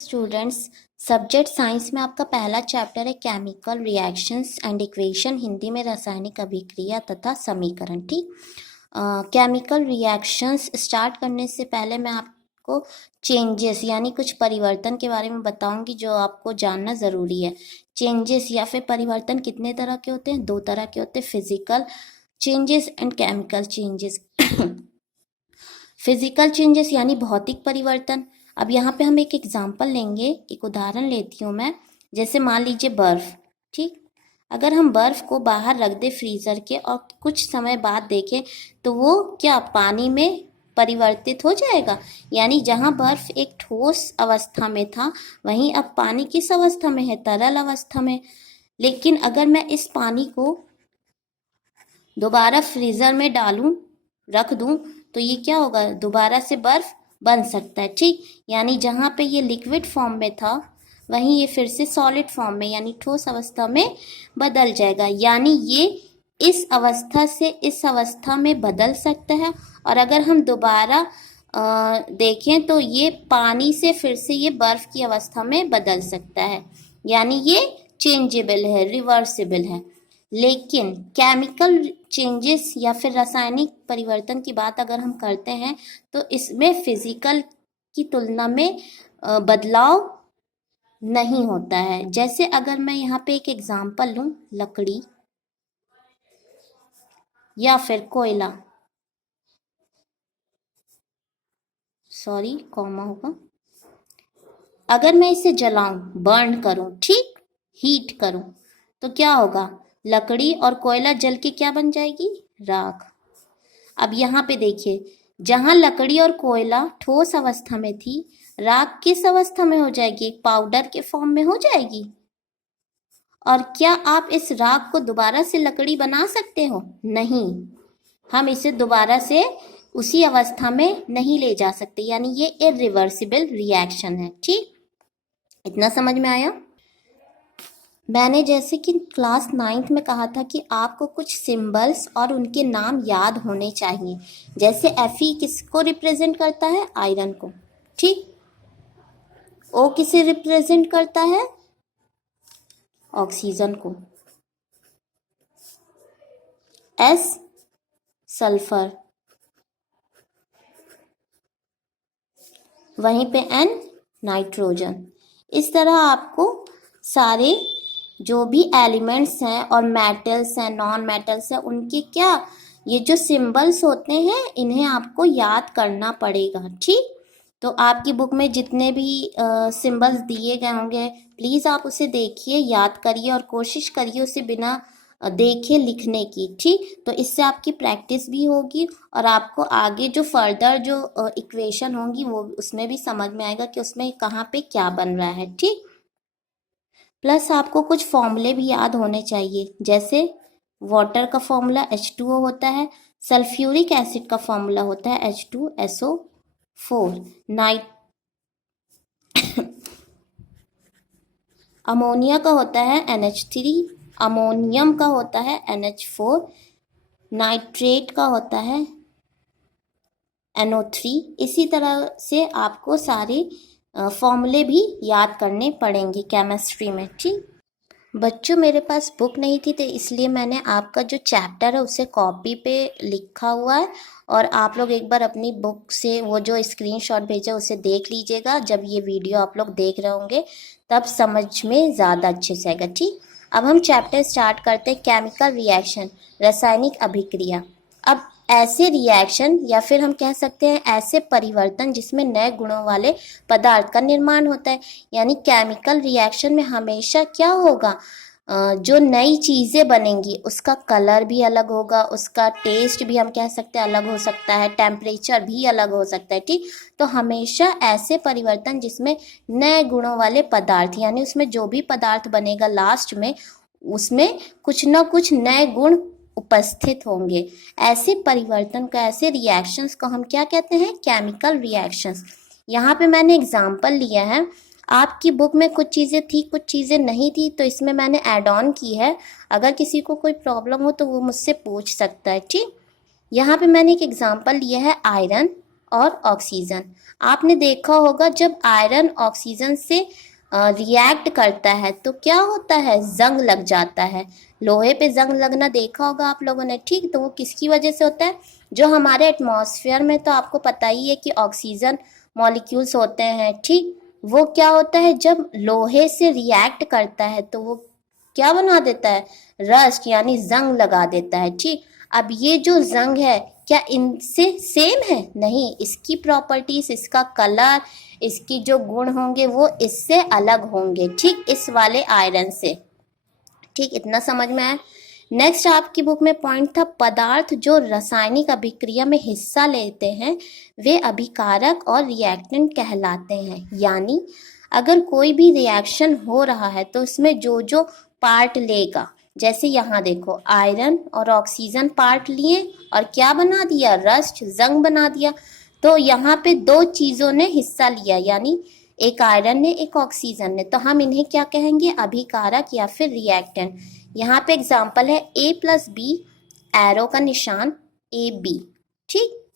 Students, subject science में आपका पहला चैप्टर है chemical reactions and equation, Hindi में रासायनिक अभिक्रिया तथा समीकरण। ठीक, केमिकल रिएक्शंस स्टार्ट करने से पहले मैं आपको चेंजेस यानी कुछ परिवर्तन के बारे में बताऊंगी जो आपको जानना ज़रूरी है। चेंजेस या फिर परिवर्तन कितने तरह के होते हैं? दो तरह के होते हैं, physical changes and chemical changes. Physical changes यानी भौतिक परिवर्तन। अब यहाँ पे हम एक एग्जाम्पल लेंगे, एक उदाहरण लेती हूँ मैं। जैसे मान लीजिए बर्फ़। ठीक, अगर हम बर्फ़ को बाहर रख दें फ्रीज़र के और कुछ समय बाद देखें तो वो क्या पानी में परिवर्तित हो जाएगा। यानी जहाँ बर्फ़ एक ठोस अवस्था में था वहीं अब पानी किस अवस्था में है? तरल अवस्था में। लेकिन अगर मैं इस पानी को दोबारा फ्रीज़र में डालूं, रख दूं, तो ये क्या होगा? दोबारा से बर्फ़ बन सकता है। ठीक, यानी जहाँ पे ये लिक्विड फॉर्म में था वहीं ये फिर से सॉलिड फॉर्म में यानी ठोस अवस्था में बदल जाएगा। यानी ये इस अवस्था से इस अवस्था में बदल सकता है। और अगर हम दोबारा देखें तो ये पानी से फिर से ये बर्फ़ की अवस्था में बदल सकता है। यानी ये चेंजेबल है, रिवर्सिबल है। लेकिन केमिकल चेंजेस या फिर रासायनिक परिवर्तन की बात अगर हम करते हैं तो इसमें फिजिकल की तुलना में बदलाव नहीं होता है। जैसे अगर मैं यहाँ पे एक एग्जांपल लूँ, लकड़ी या फिर कोयला, सॉरी कॉमा होगा, अगर मैं इसे जलाऊं, बर्न करूं, ठीक, हीट करूं, तो क्या होगा? लकड़ी और कोयला जल के क्या बन जाएगी? राख। अब यहाँ पे देखिए, जहाँ लकड़ी और कोयला ठोस अवस्था में थी, राख किस अवस्था में हो जाएगी? पाउडर के फॉर्म में हो जाएगी। और क्या आप इस राख को दोबारा से लकड़ी बना सकते हो? नहीं, हम इसे दोबारा से उसी अवस्था में नहीं ले जा सकते। यानी ये इरिवर्सिबल रिएक्शन है। ठीक, इतना समझ में आया? मैंने जैसे कि क्लास 9th में कहा था कि आपको कुछ सिंबल्स और उनके नाम याद होने चाहिए। जैसे Fe किसको रिप्रेजेंट करता है? आयरन को। ठीक, O किसे रिप्रेजेंट करता है? ऑक्सीजन को। S सल्फर, वहीं पे N नाइट्रोजन। इस तरह आपको सारे जो भी एलिमेंट्स हैं और मेटल्स हैं, नॉन मेटल्स हैं, उनके क्या ये जो सिंबल्स होते हैं इन्हें आपको याद करना पड़ेगा। ठीक, तो आपकी बुक में जितने भी सिंबल्स दिए गए होंगे प्लीज़ आप उसे देखिए, याद करिए और कोशिश करिए उसे बिना देखे लिखने की। ठीक, तो इससे आपकी प्रैक्टिस भी होगी और आपको आगे जो फर्दर जो इक्वेशन होंगी वो उसमें भी समझ में आएगा कि उसमें कहाँ पे क्या बन रहा है। ठीक, प्लस आपको कुछ फॉर्मूले भी याद होने चाहिए। जैसे वाटर का फॉर्मूला H2O होता है, सल्फ्यूरिक एसिड का फॉर्मूला होता है H2SO4, अमोनिया का होता है NH3, अमोनियम का होता है NH4, नाइट्रेट का होता है NO3। इसी तरह से आपको सारे फॉर्मूले भी याद करने पड़ेंगे केमिस्ट्री में। ठीक बच्चों, मेरे पास बुक नहीं थी तो इसलिए मैंने आपका जो चैप्टर है उसे कॉपी पे लिखा हुआ है और आप लोग एक बार अपनी बुक से वो जो स्क्रीनशॉट भेजा उसे देख लीजिएगा। जब ये वीडियो आप लोग देख रहे होंगे तब समझ में ज़्यादा अच्छे से आएगा। ठीक, अब हम चैप्टर स्टार्ट करते हैं, केमिकल रिएक्शन, रासायनिक अभिक्रिया। अब ऐसे रिएक्शन या फिर हम कह सकते हैं ऐसे परिवर्तन जिसमें नए गुणों वाले पदार्थ का निर्माण होता है। यानी केमिकल रिएक्शन में हमेशा क्या होगा? जो नई चीज़ें बनेंगी उसका कलर भी अलग होगा, उसका टेस्ट भी हम कह सकते हैं अलग हो सकता है, टेम्परेचर भी अलग हो सकता है। ठीक, तो हमेशा ऐसे परिवर्तन जिसमें नए गुणों वाले पदार्थ यानी उसमें जो भी पदार्थ बनेगा लास्ट में उसमें कुछ ना कुछ नए गुण उपस्थित होंगे। ऐसे परिवर्तन को, ऐसे रिएक्शंस को हम क्या कहते हैं? Chemical reactions. यहाँ पे मैंने एग्जाम्पल लिया है, आपकी बुक में कुछ चीज़ें थी कुछ चीज़ें नहीं थी तो इसमें मैंने ऐड ऑन की है। अगर किसी को कोई प्रॉब्लम हो तो वो मुझसे पूछ सकता है। ठीक, यहाँ पे मैंने एक एग्जाम्पल लिया है आयरन, और ऑक्सीजन। आपने देखा होगा जब आयरन ऑक्सीजन से रिएक्ट करता है तो क्या होता है, जंग लग जाता है। लोहे पे जंग लगना देखा होगा आप लोगों ने, ठीक। तो वो किसकी वजह से होता है, जो हमारे एटमॉस्फेयर में तो आपको पता ही है कि ऑक्सीजन मॉलिक्यूल्स होते हैं, ठीक। वो क्या होता है, जब लोहे से रिएक्ट करता है तो वो क्या बना देता है, रस्ट यानी जंग लगा देता है, ठीक। अब ये जो जंग है क्या इनसे सेम है, नहीं। इसकी प्रॉपर्टीज, इसका कलर, इसकी जो गुण होंगे वो इससे अलग होंगे, ठीक, इस वाले आयरन से, ठीक। इतना समझ में आया। नेक्स्ट आपकी बुक में पॉइंट था, पदार्थ जो रासायनिक अभिक्रिया में हिस्सा लेते हैं वे अभिकारक और रिएक्टेंट कहलाते हैं। यानी अगर कोई भी रिएक्शन हो रहा है तो इसमें जो जो पार्ट लेगा, जैसे यहाँ देखो आयरन और ऑक्सीजन पार्ट लिए और क्या बना दिया, रस्ट, जंग बना दिया। तो यहाँ पे दो चीजों ने हिस्सा लिया, यानी एक आयरन ने एक ऑक्सीजन ने, तो हम इन्हें क्या कहेंगे, अभिकारक या फिर रिएक्टेंट। यहाँ पे एग्जाम्पल है A+B, एरो का निशान AB, ठीक।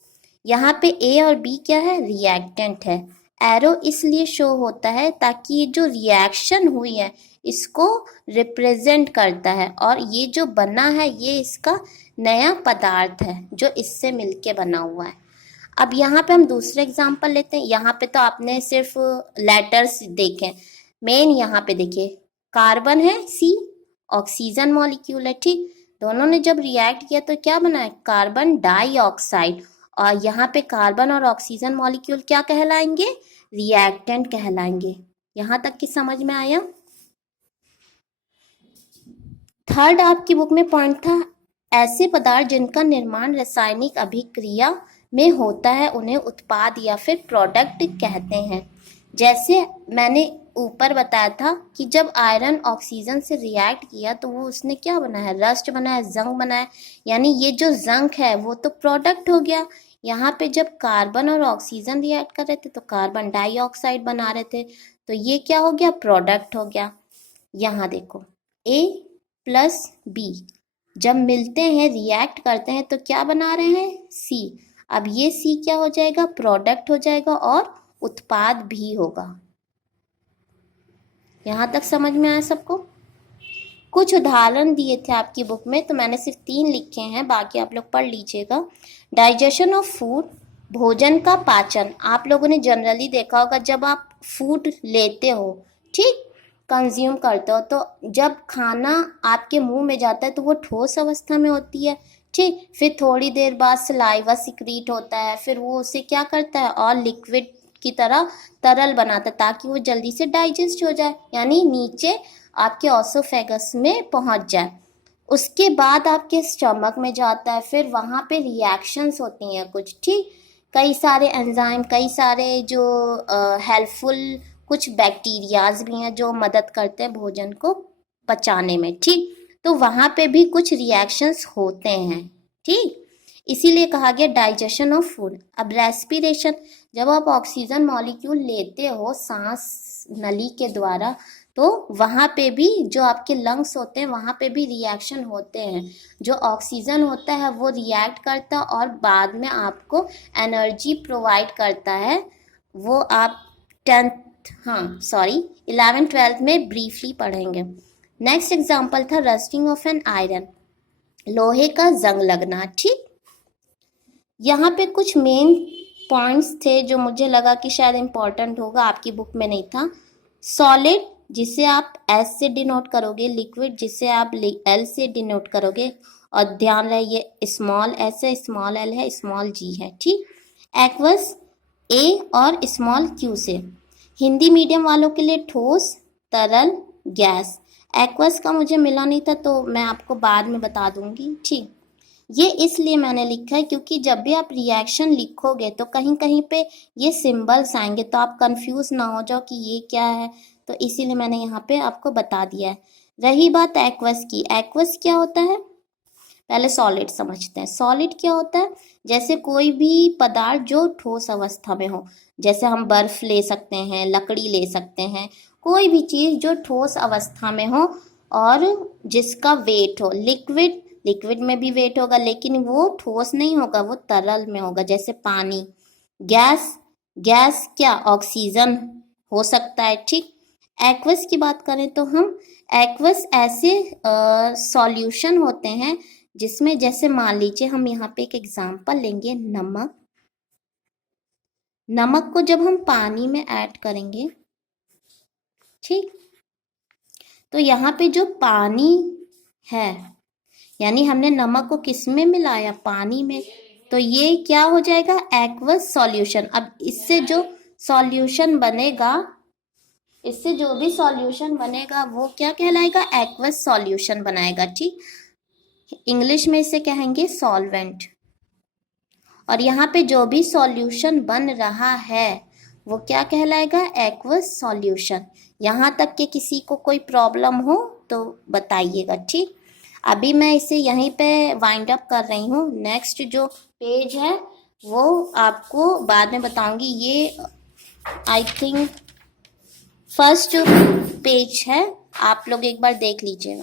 यहाँ पे A और B क्या है, रिएक्टेंट है। एरो इसलिए शो होता है ताकि ये जो रिएक्शन हुई है इसको रिप्रेजेंट करता है, और ये जो बना है ये इसका नया पदार्थ है जो इससे मिलके बना हुआ है। अब यहाँ पे हम दूसरे एग्जाम्पल लेते हैं। यहाँ पे तो आपने सिर्फ लेटर्स देखे, मेन यहाँ पे देखिए कार्बन है C, ऑक्सीजन मॉलिक्यूल है, ठीक। दोनों ने जब रिएक्ट किया तो क्या बना है, कार्बन डाइऑक्साइड। और यहाँ पे कार्बन और ऑक्सीजन मॉलिक्यूल क्या कहलाएंगे, रिएक्टेंट कहलाएंगे। यहाँ तक की समझ में आया। थर्ड आपकी बुक में पॉइंट था, ऐसे पदार्थ जिनका निर्माण रासायनिक अभिक्रिया में होता है उन्हें उत्पाद या फिर प्रोडक्ट कहते हैं। जैसे मैंने ऊपर बताया था कि जब आयरन ऑक्सीजन से रिएक्ट किया तो वो उसने क्या बनाया, रस्ट बनाया, जंग बनाया, यानी ये जो जंग है वो तो प्रोडक्ट हो गया। यहाँ पे जब कार्बन और ऑक्सीजन रिएक्ट कर रहे थे तो कार्बन डाइऑक्साइड बना रहे थे, तो ये क्या हो गया, प्रोडक्ट हो गया। यहाँ देखो A+B जब मिलते हैं, रिएक्ट करते हैं तो क्या बना रहे हैं, C। अब ये C क्या हो जाएगा, प्रोडक्ट हो जाएगा और उत्पाद भी होगा। यहाँ तक समझ में आया सबको। कुछ उदाहरण दिए थे आपकी बुक में, तो मैंने सिर्फ 3 लिखे हैं, बाकी आप लोग पढ़ लीजिएगा। डाइजेशन ऑफ फूड, भोजन का पाचन। आप लोगों ने जनरली देखा होगा जब आप फूड लेते हो, ठीक, कंज्यूम करते हो, तो जब खाना आपके मुंह में जाता है तो वो ठोस अवस्था में होती है, ठीक। फिर थोड़ी देर बाद सलाइवा सिक्रीट होता है, फिर वो उसे क्या करता है और लिक्विड की तरह तरल बनाता है ताकि वो जल्दी से डाइजेस्ट हो जाए, यानी नीचे आपके ऑसोफेगस में पहुंच जाए। उसके बाद आपके स्टमक में जाता है, फिर वहाँ पे रिएक्शंस होती हैं कुछ, ठीक। कई सारे एंजाइम, कई सारे जो हेल्पफुल कुछ बैक्टीरियाज भी हैं जो मदद करते हैं भोजन को पचाने में, ठीक। तो वहाँ पे भी कुछ रिएक्शंस होते हैं, ठीक। इसीलिए कहा गया डाइजेशन ऑफ फूड। अब रेस्पिरेशन, जब आप ऑक्सीजन मॉलिक्यूल लेते हो सांस नली के द्वारा, तो वहाँ पे भी जो आपके लंग्स होते हैं वहाँ पे भी रिएक्शन होते हैं। जो ऑक्सीजन होता है वो रिएक्ट करता है और बाद में आपको एनर्जी प्रोवाइड करता है। वो आप 11th 12th में ब्रीफली पढ़ेंगे। नेक्स्ट एग्जाम्पल था रस्टिंग ऑफ एन आयरन, लोहे का जंग लगना, ठीक। यहाँ पे कुछ मेन पॉइंट्स थे जो मुझे लगा कि शायद इम्पोर्टेंट होगा, आपकी बुक में नहीं था। सॉलिड जिसे आप S से डिनोट करोगे, लिक्विड जिसे आप L से डिनोट करोगे, और ध्यान रहे ये स्मॉल s है, स्मॉल l है, स्मॉल g है, ठीक। एक्वस A और स्मॉल q से। हिंदी मीडियम वालों के लिए ठोस, तरल, गैस। एक्वस का मुझे मिला नहीं था तो मैं आपको बाद में बता दूंगी, ठीक। ये इसलिए मैंने लिखा है क्योंकि जब भी आप रिएक्शन लिखोगे तो कहीं कहीं पे ये सिंबल्स आएंगे तो आप कंफ्यूज ना हो जाओ कि ये क्या है, तो इसीलिए मैंने यहाँ पे आपको बता दिया है। रही बात एक्वस की, एक्वस क्या होता है, पहले सॉलिड समझते हैं। सॉलिड क्या होता है, जैसे कोई भी पदार्थ जो ठोस अवस्था में हो, जैसे हम बर्फ ले सकते हैं, लकड़ी ले सकते हैं, कोई भी चीज़ जो ठोस अवस्था में हो और जिसका वेट हो। लिक्विड में भी वेट होगा लेकिन वो ठोस नहीं होगा, वो तरल में होगा, जैसे पानी। गैस, गैस क्या ऑक्सीजन हो सकता है, ठीक। एक्वस की बात करें तो हम एक्वस ऐसे सॉल्यूशन होते हैं जिसमें, जैसे मान लीजिए हम यहाँ पे एक एग्जांपल लेंगे, नमक। नमक को जब हम पानी में ऐड करेंगे, ठीक, तो यहाँ पे जो पानी है, यानी हमने नमक को किस में मिलाया, पानी में, तो ये क्या हो जाएगा, एक्वस सॉल्यूशन। अब इससे जो सॉल्यूशन बनेगा, इससे जो भी सॉल्यूशन बनेगा वो क्या कहलाएगा, एक्वस सॉल्यूशन बनाएगा, ठीक। इंग्लिश में इसे कहेंगे सॉल्वेंट। और यहाँ पे जो भी सॉल्यूशन बन रहा है वो क्या कहलाएगा, एक्वस सॉल्यूशन। यहाँ तक कि किसी को कोई प्रॉब्लम हो तो बताइएगा, ठीक। अभी मैं इसे यहीं पे वाइंड अप कर रही हूँ। नेक्स्ट जो पेज है वो आपको बाद में बताऊंगी। ये आई थिंक फर्स्ट जो पेज है, आप लोग एक बार देख लीजिएगा।